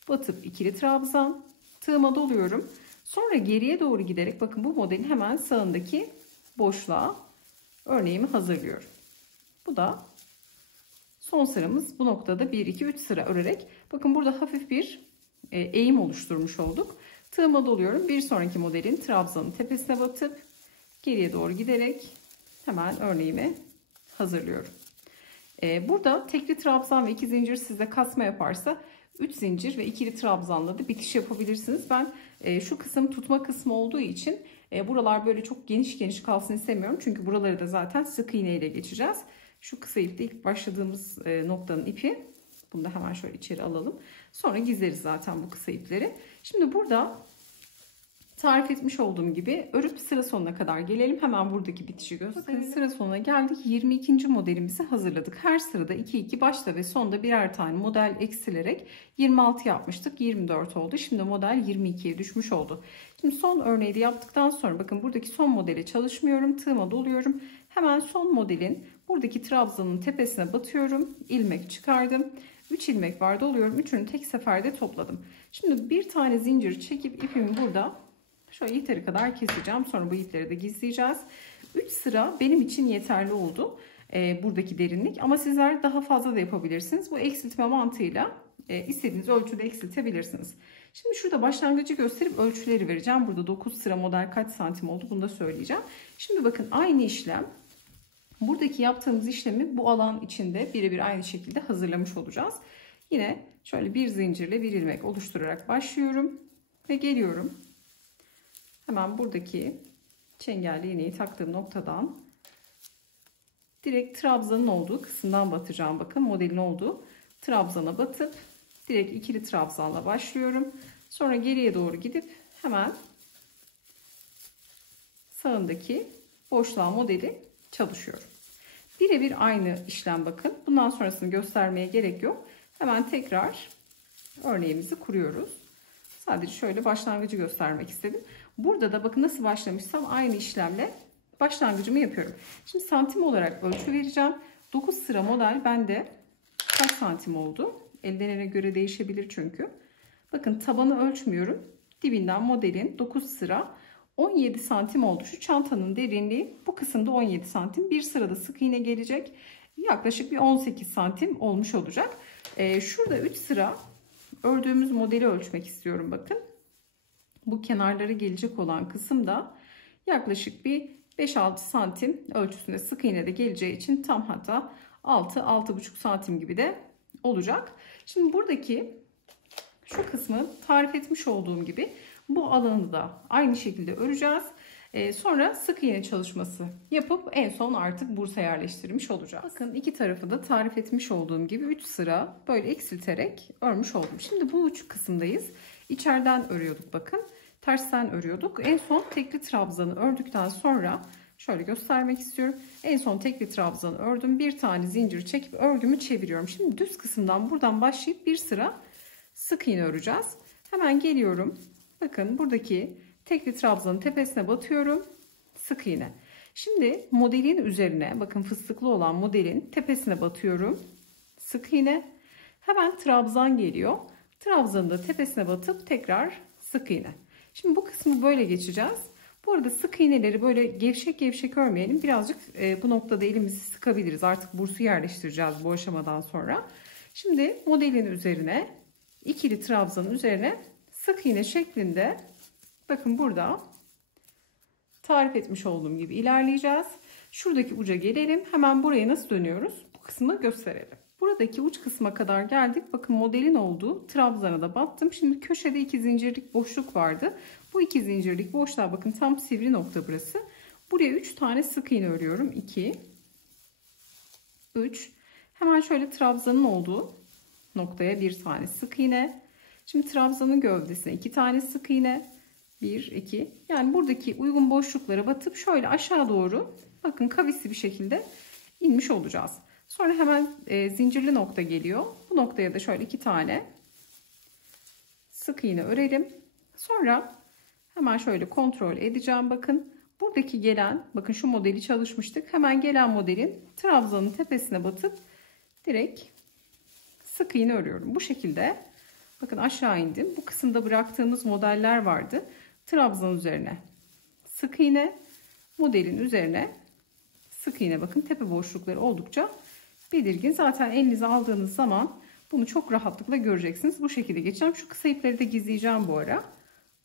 batıp ikili trabzan, tığıma doluyorum. Sonra geriye doğru giderek bakın bu modelin hemen sağındaki boşluğa örneğimi hazırlıyorum. Bu da son sıramız. Bu noktada 1 2 3 sıra örerek bakın burada hafif bir eğim oluşturmuş olduk. Tığıma doluyorum. Bir sonraki modelin trabzanın tepesine batıp geriye doğru giderek hemen örneğimi hazırlıyorum. Burada tekli trabzan ve 2 zincir sizde kasma yaparsa 3 zincir ve ikili trabzanla da bitiş yapabilirsiniz. Ben şu kısım tutma kısmı olduğu için buralar böyle çok geniş geniş kalsın istemiyorum. Çünkü buraları da zaten sık iğne ile geçeceğiz. Şu kısa ipte ilk başladığımız noktanın ipi. Bunu da hemen şöyle içeri alalım. Sonra gizleriz zaten bu kısa ipleri. Şimdi burada tarif etmiş olduğum gibi örüp sıra sonuna kadar gelelim. Hemen buradaki bitişi göstereyim. Bakın sıra sonuna geldik. 22. modelimizi hazırladık. Her sırada 2 2 başta ve sonda birer tane model eksilerek 26 yapmıştık. 24 oldu. Şimdi model 22'ye düşmüş oldu. Şimdi son örneği de yaptıktan sonra bakın buradaki son modele çalışmıyorum. Tığıma doluyorum. Hemen son modelin buradaki trabzanın tepesine batıyorum. İlmek çıkardım. 3 ilmek var, doluyorum. Üçünü tek seferde topladım. Şimdi bir tane zincir çekip ipimi burada şöyle yeteri kadar keseceğim. Sonra bu ipleri de gizleyeceğiz. 3 sıra benim için yeterli oldu. Buradaki derinlik. Ama sizler daha fazla da yapabilirsiniz. Bu eksiltme mantığıyla istediğiniz ölçüde eksiltebilirsiniz. Şimdi şurada başlangıcı gösterip ölçüleri vereceğim. Burada 9 sıra model kaç santim oldu bunu da söyleyeceğim. Şimdi bakın aynı işlem. Buradaki yaptığımız işlemi bu alan içinde birebir aynı şekilde hazırlamış olacağız. Yine şöyle bir zincirle bir ilmek oluşturarak başlıyorum. Ve geliyorum. Hemen buradaki çengelli iğneyi taktığım noktadan direkt trabzanın olduğu kısımdan batacağım. Bakın modelin olduğu trabzana batıp direkt ikili trabzanla başlıyorum. Sonra geriye doğru gidip hemen sağındaki boşluğa modeli çalışıyorum. Birebir aynı işlem bakın. Bundan sonrasını göstermeye gerek yok. Hemen tekrar örneğimizi kuruyoruz. Sadece şöyle başlangıcı göstermek istedim. Burada da bakın nasıl başlamışsam aynı işlemle başlangıcımı yapıyorum. Şimdi santim olarak ölçü vereceğim. 9 sıra model bende kaç santim oldu? Elden ele göre değişebilir çünkü. Bakın tabanı ölçmüyorum. Dibinden modelin 9 sıra 17 santim oldu. Şu çantanın derinliği bu kısımda 17 santim. Bir sırada sık iğne gelecek. Yaklaşık bir 18 santim olmuş olacak. Şurada 3 sıra ördüğümüz modeli ölçmek istiyorum bakın. Bu kenarları gelecek olan kısımda yaklaşık bir 5-6 santim ölçüsünde sık iğne de geleceği için tam hatta 6-6,5 santim gibi de olacak. Şimdi buradaki şu kısmı tarif etmiş olduğum gibi bu alanı da aynı şekilde öreceğiz. Sonra sık iğne çalışması yapıp en son artık bursa yerleştirmiş olacağız. Bakın iki tarafı da tarif etmiş olduğum gibi 3 sıra böyle eksilterek örmüş oldum. Şimdi bu uç kısımdayız. İçeriden örüyorduk bakın. Tersten örüyorduk. En son tekli trabzanı ördükten sonra şöyle göstermek istiyorum. En son tekli trabzanı ördüm. Bir tane zincir çekip örgümü çeviriyorum. Şimdi düz kısımdan buradan başlayıp bir sıra sık iğne öreceğiz. Hemen geliyorum. Bakın buradaki tekli trabzanın tepesine batıyorum. Sık iğne. Şimdi modelin üzerine bakın fıstıklı olan modelin tepesine batıyorum. Sık iğne. Hemen trabzan geliyor. Trabzanın da tepesine batıp tekrar sık iğne. Şimdi bu kısmı böyle geçeceğiz. Bu arada sık iğneleri böyle gevşek gevşek örmeyelim. Birazcık bu noktada elimizi sıkabiliriz. Artık bursu yerleştireceğiz bu aşamadan sonra. Şimdi modelin üzerine ikili trabzanın üzerine sık iğne şeklinde bakın burada tarif etmiş olduğum gibi ilerleyeceğiz. Şuradaki uca gelelim. Hemen buraya nasıl dönüyoruz? Bu kısmı gösterelim. Buradaki uç kısma kadar geldik. Bakın modelin olduğu trabzana da battım. Şimdi köşede 2 zincirlik boşluk vardı. Bu 2 zincirlik boşluğa bakın tam sivri nokta burası. Buraya 3 tane sık iğne örüyorum. 2 3 hemen şöyle trabzanın olduğu noktaya bir tane sık iğne. Şimdi trabzanın gövdesine 2 tane sık iğne. 1 2 yani buradaki uygun boşluklara batıp şöyle aşağı doğru bakın kavisli bir şekilde inmiş olacağız. Sonra hemen zincirli nokta geliyor. Bu noktaya da şöyle 2 tane sık iğne örelim. Sonra hemen şöyle kontrol edeceğim. Bakın buradaki gelen bakın şu modeli çalışmıştık. Hemen gelen modelin trabzanın tepesine batıp direkt sık iğne örüyorum. Bu şekilde bakın aşağı indim. Bu kısımda bıraktığımız modeller vardı. Trabzan üzerine sık iğne, modelin üzerine sık iğne. Bakın tepe boşlukları oldukça belirgin. Zaten elinize aldığınız zaman bunu çok rahatlıkla göreceksiniz. Bu şekilde geçeceğim. Şu kısa ipleri de gizleyeceğim bu ara.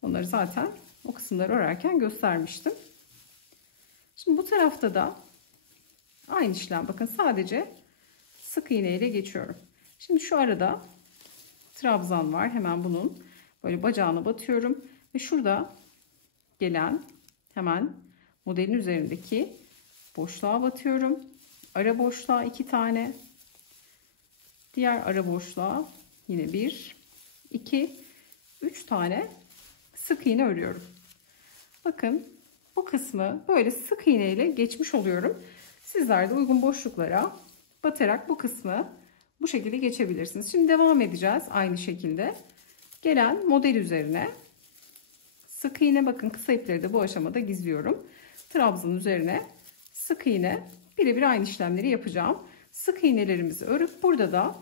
Onları zaten o kısımları örerken göstermiştim. Şimdi bu tarafta da aynı işlem. Bakın sadece sık iğne ile geçiyorum. Şimdi şu arada trabzan var. Hemen bunun böyle bacağına batıyorum. Ve şurada gelen hemen modelin üzerindeki boşluğa batıyorum. Ara boşluğa 2 tane. Diğer ara boşluğa yine 1, 2, 3 tane sık iğne örüyorum. Bakın bu kısmı böyle sık iğne ile geçmiş oluyorum. Sizler de uygun boşluklara batarak bu kısmı bu şekilde geçebilirsiniz. Şimdi devam edeceğiz aynı şekilde. Gelen model üzerine sık iğne bakın kısa ipleri de bu aşamada gizliyorum. Trabzanın üzerine sık iğne birebir aynı işlemleri yapacağım. Sık iğnelerimizi örüp burada da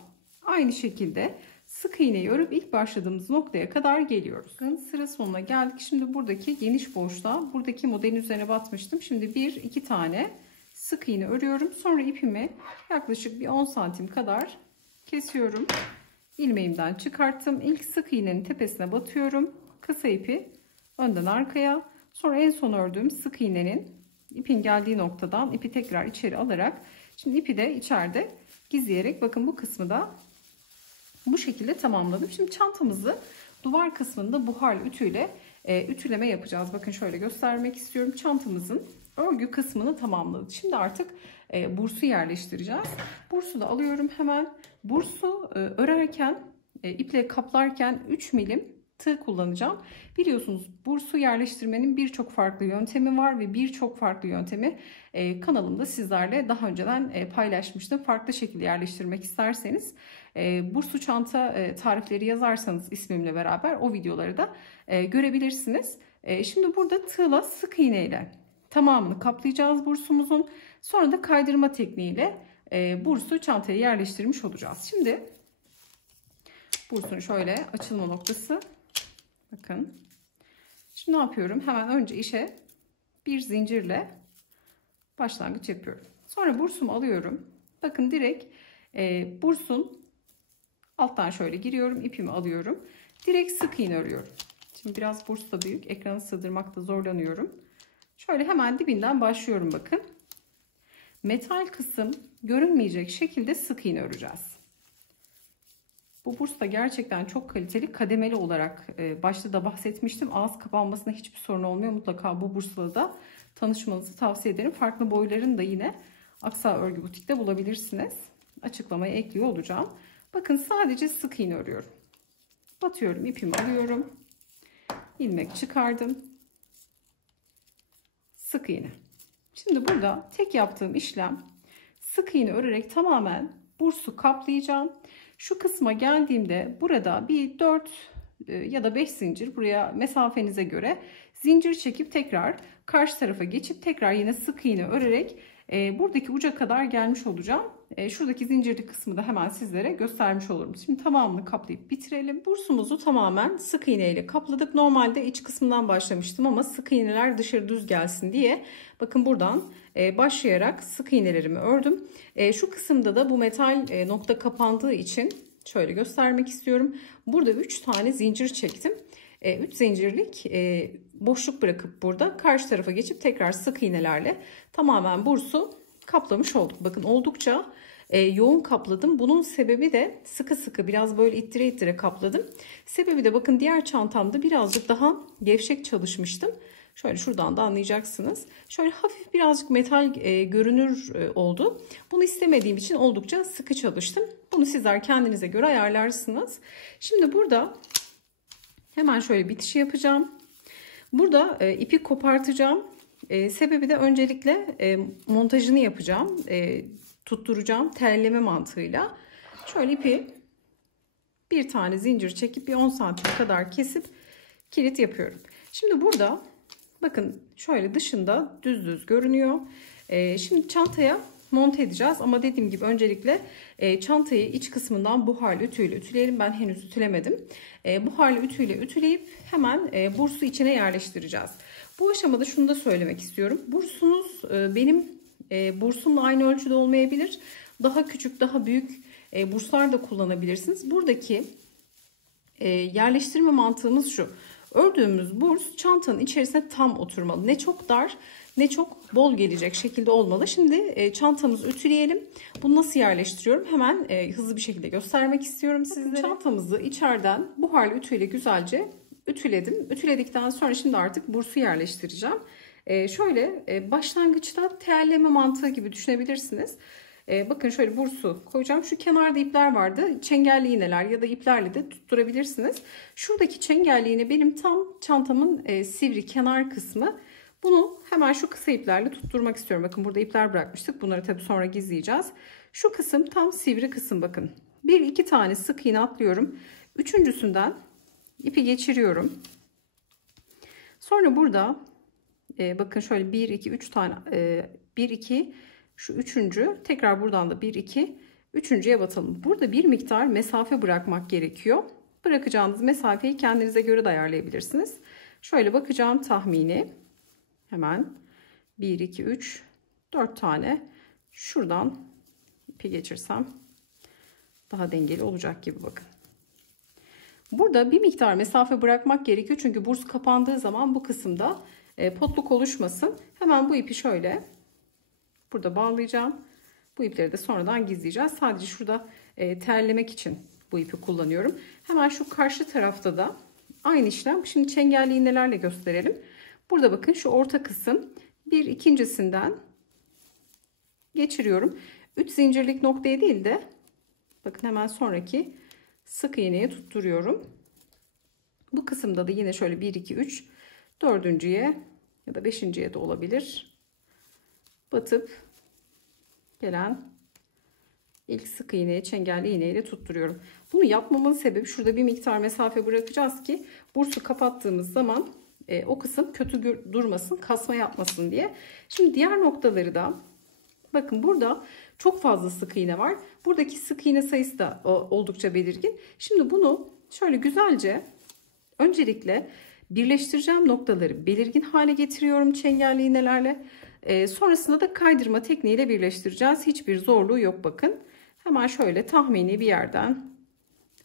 aynı şekilde sık iğneyi örüp ilk başladığımız noktaya kadar geliyoruz. Bakın sıra sonuna geldik. Şimdi buradaki geniş boşluğa buradaki modelin üzerine batmıştım. Şimdi 1-2 tane sık iğne örüyorum. Sonra ipimi yaklaşık bir 10 santim kadar kesiyorum. İlmeğimden çıkarttım. İlk sık iğnenin tepesine batıyorum. Kısa ipi önden arkaya. Sonra en son ördüğüm sık iğnenin ipin geldiği noktadan ipi tekrar içeri alarak şimdi ipi de içeride gizleyerek bakın bu kısmı da bu şekilde tamamladım. Şimdi çantamızı duvar kısmında buharlı ütüyle ütüleme yapacağız. Bakın şöyle göstermek istiyorum. Çantamızın örgü kısmını tamamladık. Şimdi artık bursu yerleştireceğiz. Bursu da alıyorum hemen. Bursu örerken iple kaplarken 3 milim tığ kullanacağım. Biliyorsunuz bursu yerleştirmenin birçok farklı yöntemi var ve birçok farklı yöntemi kanalımda sizlerle daha önceden paylaşmıştım. Farklı şekilde yerleştirmek isterseniz bursu çanta tarifleri yazarsanız ismimle beraber o videoları da görebilirsiniz. Şimdi burada tığla sık iğne ile tamamını kaplayacağız bursumuzun. Sonra da kaydırma tekniğiyle bursu çantaya yerleştirmiş olacağız. Şimdi bursun şöyle açılma noktası. Bakın. Şimdi ne yapıyorum? Hemen önce işe bir zincirle başlangıç yapıyorum. Sonra bursumu alıyorum. Bakın direkt bursun alttan şöyle giriyorum. İpimi alıyorum. Direkt sık iğne örüyorum. Şimdi biraz burs da büyük. Ekranı sığdırmakta zorlanıyorum. Şöyle hemen dibinden başlıyorum bakın. Metal kısım görünmeyecek şekilde sık iğne öreceğiz. Bu burs da gerçekten çok kaliteli, kademeli olarak başta da bahsetmiştim. Ağız kapanmasına hiçbir sorun olmuyor. Mutlaka bu bursla da tanışmanızı tavsiye ederim. Farklı boylarını da yine Aksa Örgü Butik'te bulabilirsiniz. Açıklamaya ekliyor olacağım. Bakın sadece sık iğne örüyorum. Batıyorum, ipimi alıyorum. İlmek çıkardım. Sık iğne. Şimdi burada tek yaptığım işlem sık iğne örerek tamamen bursu kaplayacağım. Şu kısma geldiğimde burada bir 4 ya da 5 zincir, buraya mesafenize göre zincir çekip tekrar karşı tarafa geçip tekrar yine sık iğne örerek buradaki uca kadar gelmiş olacağım. Şuradaki zincirli kısmı da hemen sizlere göstermiş olurum. Şimdi tamamını kaplayıp bitirelim. Bursumuzu tamamen sık iğne ile kapladık. Normalde iç kısmından başlamıştım ama sık iğneler dışarı düz gelsin diye bakın buradan başlayarak sık iğnelerimi ördüm. Şu kısımda da bu metal nokta kapandığı için şöyle göstermek istiyorum. Burada 3 tane zincir çektim. 3 zincirlik boşluk bırakıp burada karşı tarafa geçip tekrar sık iğnelerle tamamen bursu kaplamış olduk. Bakın oldukça yoğun kapladım. Bunun sebebi de sıkı sıkı biraz böyle ittire ittire kapladım. Sebebi de bakın diğer çantamda birazcık daha gevşek çalışmıştım. Şöyle şuradan da anlayacaksınız. Şöyle hafif birazcık metal görünür oldu. Bunu istemediğim için oldukça sıkı çalıştım. Bunu sizler kendinize göre ayarlarsınız. Şimdi burada hemen şöyle bitiş yapacağım. Burada ipi kopartacağım. Sebebi de öncelikle montajını yapacağım. Tutturacağım terleme mantığıyla. Şöyle ipi bir tane zincir çekip bir 10 santim kadar kesip kilit yapıyorum. Şimdi burada bakın şöyle dışında düz düz görünüyor. Şimdi çantaya monte edeceğiz ama dediğim gibi öncelikle çantayı iç kısmından buharlı ütüyle ütüleyelim. Ben henüz ütülemedim. Buharlı ütüyle ütüleyip hemen bursu içine yerleştireceğiz. Bu aşamada şunu da söylemek istiyorum. Bursunuz benim bursumla aynı ölçüde olmayabilir. Daha küçük, daha büyük burslar da kullanabilirsiniz. Buradaki yerleştirme mantığımız şu. Ördüğümüz burs çantanın içerisine tam oturmalı. Ne çok dar ne çok bol gelecek şekilde olmalı. Şimdi çantamızı ütüleyelim. Bunu nasıl yerleştiriyorum? Hemen hızlı bir şekilde göstermek istiyorum sizlere. Çantamızı içeriden buharlı ütüyle güzelce ütüledim. Ütüledikten sonra şimdi artık bursu yerleştireceğim. Şöyle başlangıçta terleme mantığı gibi düşünebilirsiniz. Bakın şöyle bursu koyacağım. Şu kenarda ipler vardı. Çengelli iğneler ya da iplerle de tutturabilirsiniz. Şuradaki çengelli iğne benim tam çantamın sivri kenar kısmı. Bunu hemen şu kısa iplerle tutturmak istiyorum. Bakın burada ipler bırakmıştık. Bunları tabii sonra gizleyeceğiz. Şu kısım tam sivri kısım bakın. Bir iki tane sık iğne atlıyorum. Üçüncüsünden ipi geçiriyorum. Sonra burada bakın şöyle 1 2 3 tane 1 2 şu üçüncü, tekrar buradan da 1 2 üçüncüye batalım. Burada bir miktar mesafe bırakmak gerekiyor. Bırakacağınız mesafeyi kendinize göre de ayarlayabilirsiniz. Şöyle bakacağım tahmini. Hemen 1 2 3 4 tane şuradan ipi geçirsem daha dengeli olacak gibi bakın. Burada bir miktar mesafe bırakmak gerekiyor. Çünkü burs kapandığı zaman bu kısımda potluk oluşmasın. Hemen bu ipi şöyle burada bağlayacağım. Bu ipleri de sonradan gizleyeceğiz. Sadece şurada terlemek için bu ipi kullanıyorum. Hemen şu karşı tarafta da aynı işlem. Şimdi çengelli iğnelerle gösterelim. Burada bakın şu orta kısım bir ikincisinden geçiriyorum. 3 zincirlik noktaya değil de bakın hemen sonraki sık iğneye tutturuyorum. Bu kısımda da yine şöyle 1, 2, 3, dördüncüye ya da beşinciye de olabilir. Batıp gelen ilk sık iğneye çengelli iğneyle tutturuyorum. Bunu yapmamın sebebi, şurada bir miktar mesafe bırakacağız ki bursu kapattığımız zaman o kısım kötü durmasın, kasma yapmasın diye. Şimdi diğer noktaları da bakın, burada çok fazla sık iğne var. Buradaki sık iğne sayısı da oldukça belirgin. Şimdi bunu şöyle güzelce öncelikle birleştireceğim noktaları belirgin hale getiriyorum çengelli iğnelerle. Sonrasında da kaydırma tekniğiyle birleştireceğiz. Hiçbir zorluğu yok bakın. Hemen şöyle tahmini bir yerden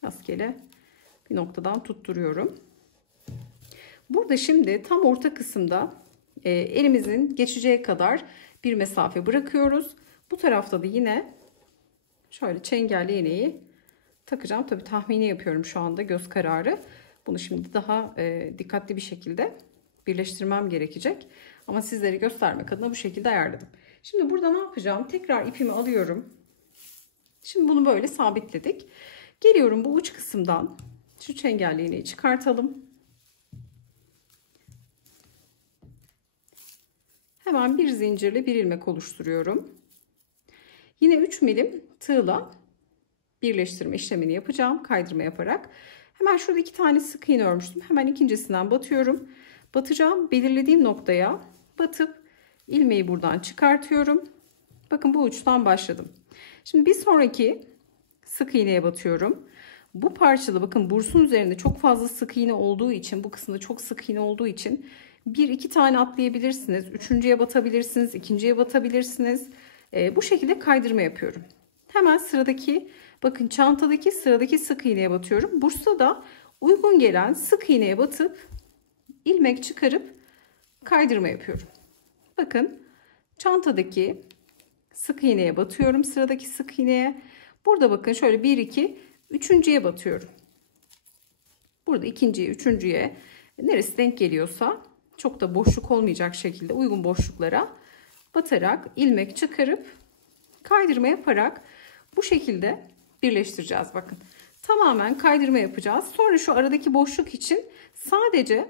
rastgele bir noktadan tutturuyorum. Burada şimdi tam orta kısımda elimizin geçeceği kadar bir mesafe bırakıyoruz. Bu tarafta da yine şöyle çengelli iğneyi takacağım. Tabii tahmini yapıyorum şu anda, göz kararı. Bunu şimdi daha dikkatli bir şekilde birleştirmem gerekecek. Ama sizlere göstermek adına bu şekilde ayarladım. Şimdi burada ne yapacağım? Tekrar ipimi alıyorum. Şimdi bunu böyle sabitledik. Geliyorum bu uç kısımdan şu çengelli iğneyi çıkartalım. Hemen bir zincirle bir ilmek oluşturuyorum. Yine 3 milim tığla birleştirme işlemini yapacağım. Kaydırma yaparak. Hemen şurada 2 tane sık iğne örmüştüm. Hemen ikincisinden batıyorum. Batacağım belirlediğim noktaya batıp ilmeği buradan çıkartıyorum. Bakın bu uçtan başladım. Şimdi bir sonraki sık iğneye batıyorum. Bu parçada bakın bursun üzerinde çok fazla sık iğne olduğu için, bu kısımda çok sık iğne olduğu için 1-2 tane atlayabilirsiniz. Üçüncüye batabilirsiniz. İkinciye batabilirsiniz. Bu şekilde kaydırma yapıyorum. Hemen sıradaki, bakın çantadaki sıradaki sık iğneye batıyorum. Bursa da uygun gelen sık iğneye batıp ilmek çıkarıp kaydırma yapıyorum. Bakın çantadaki sık iğneye batıyorum. Sıradaki sık iğneye. Burada bakın şöyle 1, 2, üçüncüye batıyorum. Burada ikinciye, üçüncüye neresi denk geliyorsa çok da boşluk olmayacak şekilde uygun boşluklara batarak ilmek çıkarıp kaydırma yaparak bu şekilde birleştireceğiz. Bakın tamamen kaydırma yapacağız. Sonra şu aradaki boşluk için sadece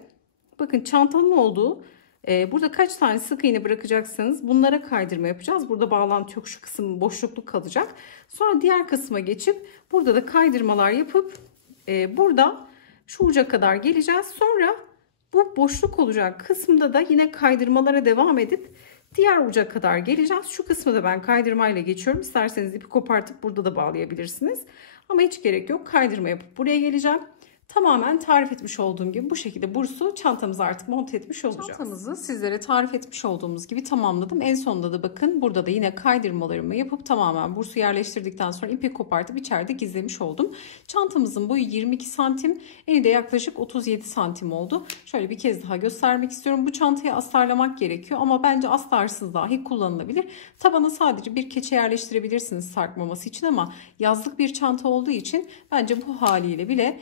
bakın çantanın olduğu burada kaç tane sık iğne bırakacaksanız bunlara kaydırma yapacağız. Burada bağlantı yok, şu kısım boşluk kalacak. Sonra diğer kısma geçip burada da kaydırmalar yapıp burada şu uca kadar geleceğiz. Sonra bu boşluk olacak kısımda da yine kaydırmalara devam edip diğer uca kadar geleceğiz. Şu kısmı da ben kaydırmayla geçiyorum. İsterseniz ipi kopartıp burada da bağlayabilirsiniz. Ama hiç gerek yok. Kaydırma yapıp buraya geleceğim. Tamamen tarif etmiş olduğum gibi bu şekilde bursu çantamıza artık monte etmiş olacağız. Çantamızı sizlere tarif etmiş olduğumuz gibi tamamladım. En sonunda da bakın burada da yine kaydırmalarımı yapıp tamamen bursu yerleştirdikten sonra ipi kopartıp içeride gizlemiş oldum. Çantamızın boyu 22 santim, eni de yaklaşık 37 santim oldu. Şöyle bir kez daha göstermek istiyorum. Bu çantayı astarlamak gerekiyor ama bence astarsız dahi kullanılabilir. Tabana sadece bir keçe yerleştirebilirsiniz sarkmaması için ama yazlık bir çanta olduğu için bence bu haliyle bile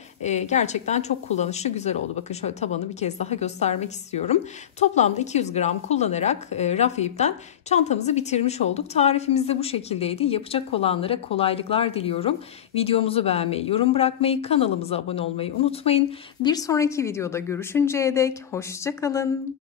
gerçekten çok kullanışlı, güzel oldu. Bakın şöyle tabanı bir kez daha göstermek istiyorum. Toplamda 200 gram kullanarak raf ipten çantamızı bitirmiş olduk. Tarifimiz de bu şekildeydi. Yapacak olanlara kolaylıklar diliyorum. Videomuzu beğenmeyi, yorum bırakmayı, kanalımıza abone olmayı unutmayın. Bir sonraki videoda görüşünceye dek hoşça kalın.